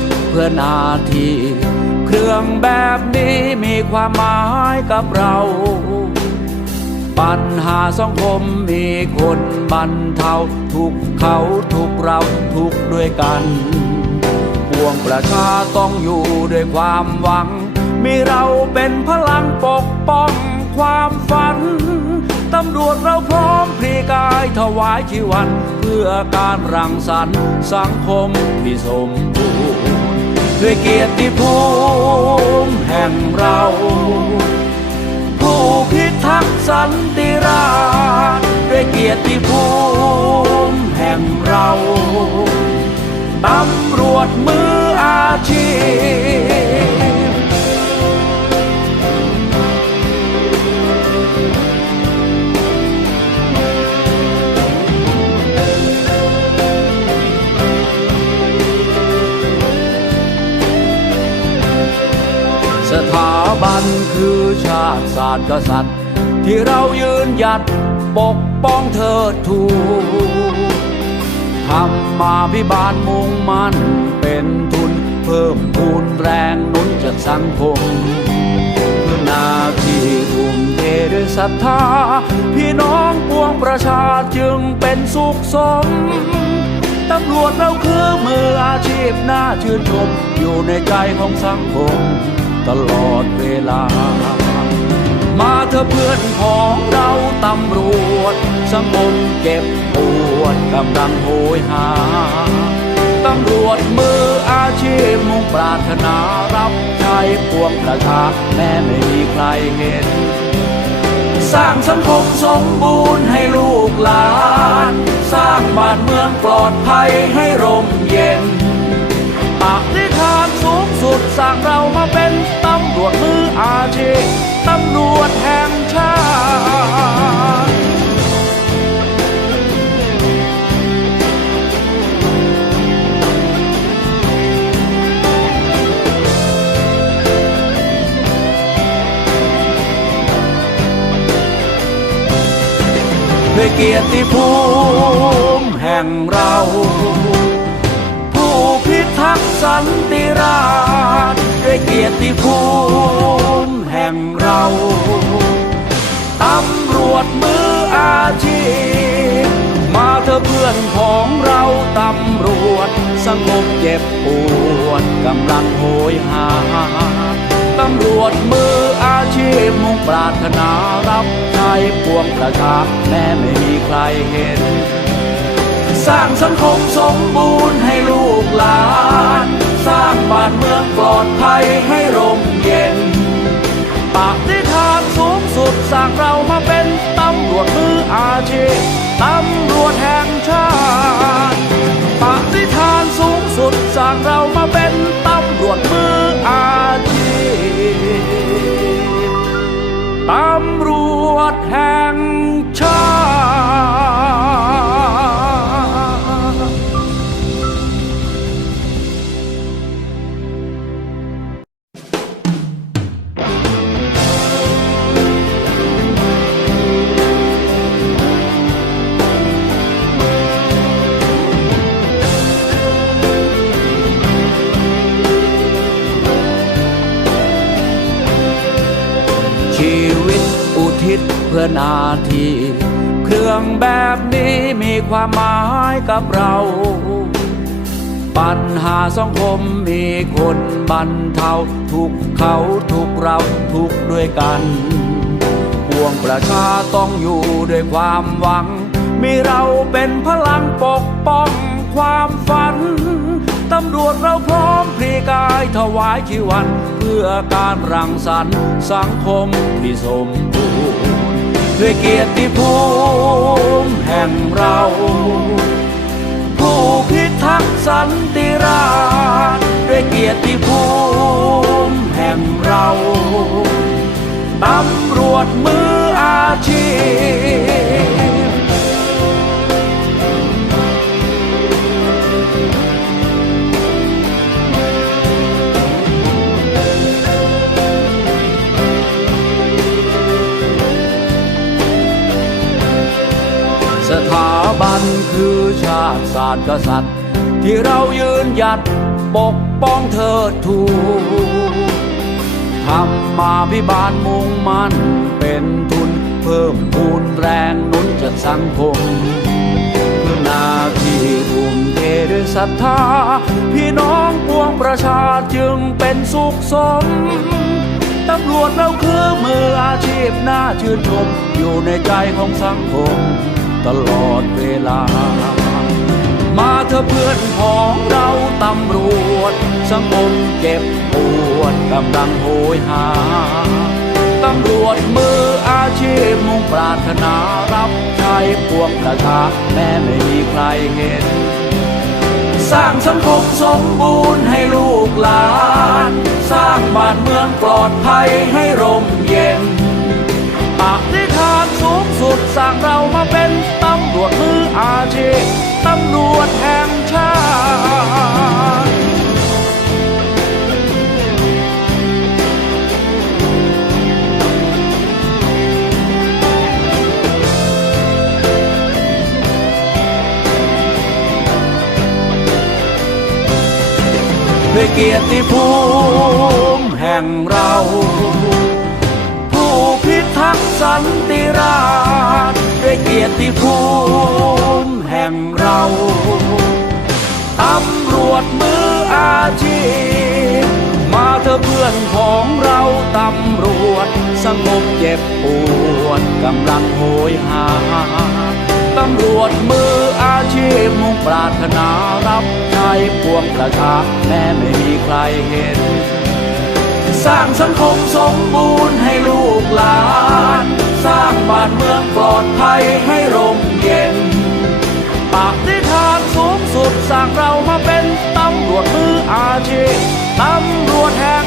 ตเพื่อนาที เครื่องแบบนี้มีความหมายกับเรา ปัญหาสังคมมีคนบรรเทาทุกเขาทุกเราทุกด้วยกันปวงประชาต้องอยู่ด้วยความหวัง มีเราเป็นพลังปกป้องความฝันตำรวจเราพร้อมพลีกายถวายชีวัน เพื่อการรังสรรค์สังคมที่สมบูรณ์ ด้วยเกียรติภูมิแห่งเรา ผู้พิทักษ์สันติราษฎร์ด้วยเกียรติภูมิแห่งเราตำรวจมืออาชีพาติกษัตริย์ ที่เรายืนหยัดปกป้องเธอทูทำมาพิบาลมุ่งมั่นเป็นทุนเพิ่มพูนแรงนุนจากสังคมเพื่อนาที่ทุ่มเทด้วยศรัทธา พี่น้องปวงประชาจึงเป็นสุขสมตำรวจเราคือมืออาชีพน่าชื่นชม อยู่ในใจของสังคมตลอดเวลา เถอเพื่อนของเราตำรวจสังคมเจ็บปวดกำลังโหยหาตำรวจมืออาชีพมุ่งปรารถนารับใช้ปวงประชาแม้ไม่มีใครเห็น สร้างสังคมสมบูรณ์ให้ลูกหลาน สร้างบ้านเมืองปลอดภัยให้ร่มเย็นปานสูงสุ ดสางเรามาเป็นตำรวจมืออาชีพตำรวจแห่งชาติด้วยเกียรติภูมิแห่งเรา ทักษ์สันติราษฎร์ด้วยเกียรติภูมิแห่งเราตำรวจมืออาชีพ มาเถอเพื่อนของเราตำรวจ สงบเจ็บปวดกำลังโหยหาตำรวจมืออาชีพมุ่งปรารถนารับใช้ปวงประชาแม้ไม่มีใครเห็น ร้างสังคมสมบูรณ์ให้ลูกหลาน สร้างบ้านเมืองปลอดภัยให้ร่มเย็นปฏิฐานสูงสุดสร้างเรามาเป็นตำรวจมืออาชีพตำรวจแห่งชาติปฏิฐานสูงสุดสร้างเรามาเป็นตำรวจมืออาชีพตำรวจแห่ง อุทิศเพื่อนาที เครื่องแบบนี้มีความหมายกับเรา ปัญหาสังคมมีคนบรรเทาทุกเขาทุกเราทุกด้วยกันปวงประชาต้องอยู่ด้วยความหวัง มีเราเป็นพลังปกป้องความฝัน ตำรวจเราพร้อมพลีกายถวายชีวัน เพื่อการรังสรรค์สังคมที่สมบูรณ์ด้วยเกียรติภูมิแห่งเรา ผู้พิทักษ์สันติราษฎร์ด้วยเกียรติภูมิแห่งเราตำรวจมืออาชีพ บันคือชาติศาสตร์กษัตริย์ ที่เรายืนหยัดปกป้องเธอทูทำมาพิบาลมุ่งมั่นเป็นทุนเพิ่มพูนแรงนุนจากสังคมเพื่อนาที่ทุ่มเทด้วยศรัทธา พี่น้องปวงประชาจึงเป็นสุขสมตำรวจเราคือมืออาชีพน่าชื่นชมอยู่ในใจของสังคม ตลอดเวลา มาเถอเพื่อนของเราตำรวจสังคมเจ็บปวดกำลังโหยหาตำรวจมืออาชีพมุ่งปรารถนารับใช้ปวงประชาแม้ไม่มีใครเห็น สร้างสังคมสมบูรณ์ให้ลูกหลาน สร้างบ้านเมืองปลอดภัยให้ร่ม ปฏิฐานสูงสุดสร้างเรามาเป็นตำรวจมืออาชีพตำรวจแห่งชาติ ด้วยเกียรติภูมิแห่งเรา ติภูมิแห่งเราตำรวจมืออาชีพ มาเถอเพื่อนของเราตำรวจ สงบเจ็บปวดกำลังโหยหาตำรวจมืออาชีพมุ่งปรารถนารับใช้ปวงประชาแม้ไม่มีใครเห็น สร้างสังคมสมบูรณ์ให้ลูกหลาน สร้างบ้านเมืองปลอดภัยให้ร่มเย็นปฏิฐานสูงสุดสร้างเรามาเป็นตำรวจมืออาชีพตำรวจแห่